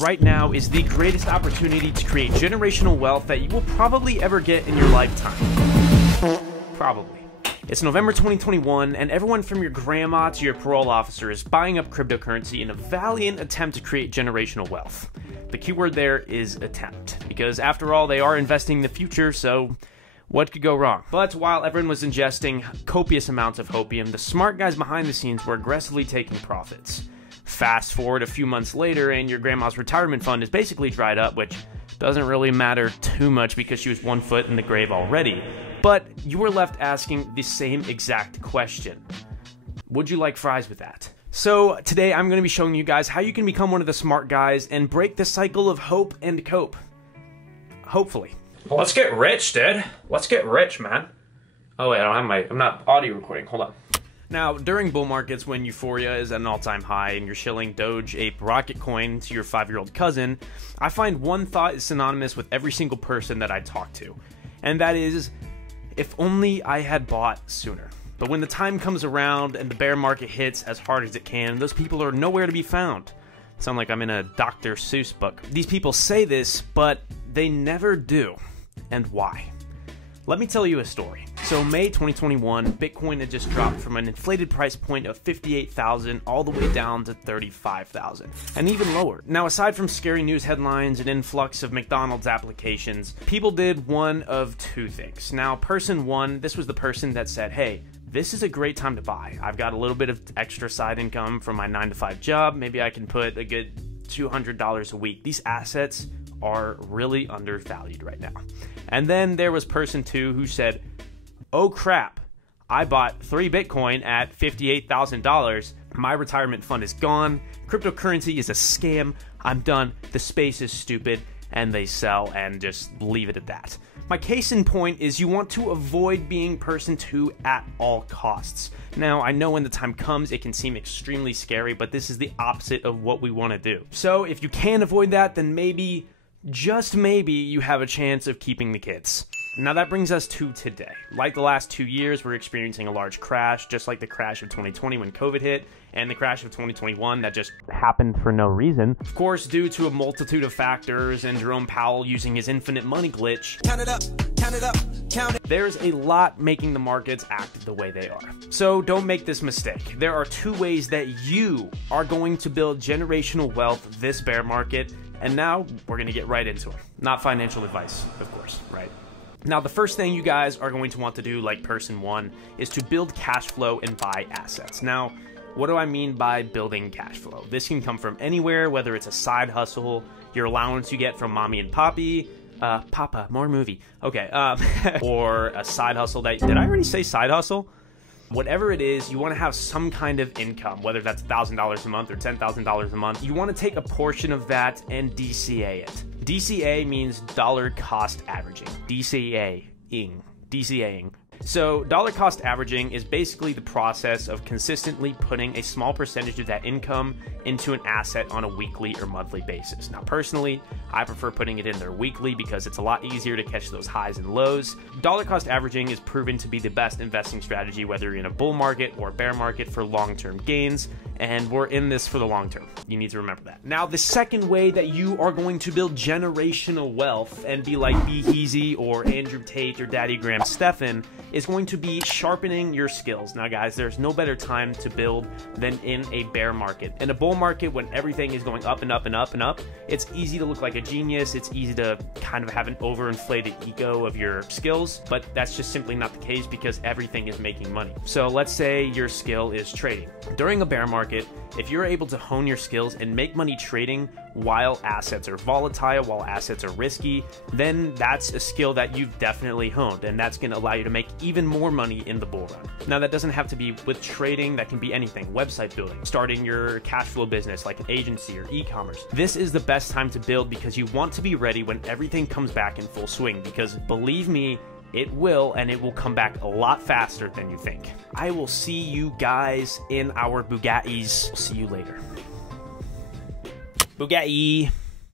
right now is the greatest opportunity to create generational wealth that you will probably ever get in your lifetime. Probably. It's November 2021, and everyone from your grandma to your parole officer is buying up cryptocurrency in a valiant attempt to create generational wealth. The keyword there is attempt, because after all, they are investing in the future, so what could go wrong? But while everyone was ingesting copious amounts of hopium, the smart guys behind the scenes were aggressively taking profits. Fast forward a few months later, and your grandma's retirement fund is basically dried up, which doesn't really matter too much because she was 1 foot in the grave already. But you were left asking the same exact question. Would you like fries with that? So today I'm going to be showing you guys how you can become one of the smart guys and break the cycle of hope and cope. Hopefully. Well, let's get rich, dude. Let's get rich, man. Oh wait, I'm not audio recording. Hold on. Now, during bull markets when euphoria is at an all-time high and you're shilling Doge Ape Rocket Coin to your 5-year-old cousin, I find one thought is synonymous with every single person that I talk to. And that is, if only I had bought sooner. But when the time comes around and the bear market hits as hard as it can, those people are nowhere to be found. Sound like I'm in a Dr. Seuss book. These people say this, but they never do. And why? Let me tell you a story. So May 2021, Bitcoin had just dropped from an inflated price point of 58,000 all the way down to 35,000, and even lower. Now, aside from scary news headlines and influx of McDonald's applications, people did one of two things. Now, person one, this was the person that said, hey, this is a great time to buy. I've got a little bit of extra side income from my 9-to-5 job. Maybe I can put a good $200 a week. These assets are really undervalued right now. And then there was person two who said, oh crap, I bought 3 Bitcoin at $58,000. My retirement fund is gone. Cryptocurrency is a scam. I'm done. The space is stupid. And they sell and just leave it at that. My case in point is you want to avoid being person two at all costs. Now, I know when the time comes, it can seem extremely scary, but this is the opposite of what we want to do. So if you can avoid that, then maybe, just maybe, you have a chance of keeping the kids. Now that brings us to today. Like the last 2 years, we're experiencing a large crash, just like the crash of 2020 when COVID hit, and the crash of 2021 that just happened for no reason. Of course, due to a multitude of factors and Jerome Powell using his infinite money glitch, count it up, count it up, count it. There's a lot making the markets act the way they are. So don't make this mistake. There are 2 ways that you are going to build generational wealth this bear market, and now we're gonna get right into it. Not financial advice, of course, right? Now, the first thing you guys are going to want to do, like person one, is to build cash flow and buy assets. Now, what do I mean by building cash flow? This can come from anywhere, whether it's a side hustle, your allowance you get from mommy and poppy, Papa, more movie, okay, or a side hustle that, did I already say side hustle? Whatever it is, you want to have some kind of income, whether that's $1,000 a month or $10,000 a month. You want to take a portion of that and DCA it. DCA means dollar cost averaging. DCAing. So dollar cost averaging is basically the process of consistently putting a small percentage of that income into an asset on a weekly or monthly basis. Now, personally, I prefer putting it in there weekly because it's a lot easier to catch those highs and lows. Dollar cost averaging is proven to be the best investing strategy, whether you're in a bull market or bear market, for long-term gains, and we're in this for the long term. You need to remember that. Now, the second way that you are going to build generational wealth and be like B. Heasy or Andrew Tate or Daddy Graham Stephan is going to be sharpening your skills. Now, guys, there's no better time to build than in a bear market. In a bull market, when everything is going up and up and up and up, it's easy to look like a genius. It's easy to kind of have an overinflated ego of your skills, but that's just simply not the case because everything is making money. So let's say your skill is trading. During a bear market, if you're able to hone your skills and make money trading while assets are volatile, while assets are risky, then that's a skill that you've definitely honed, and that's going to allow you to make even more money in the bull run. Now, that doesn't have to be with trading. That can be anything. Website building, starting your cash flow business like an agency or e-commerce. This is the best time to build because you want to be ready when everything comes back in full swing, because believe me, it will, and it will come back a lot faster than you think. I will see you guys in our Bugattis. See you later. Bugatti.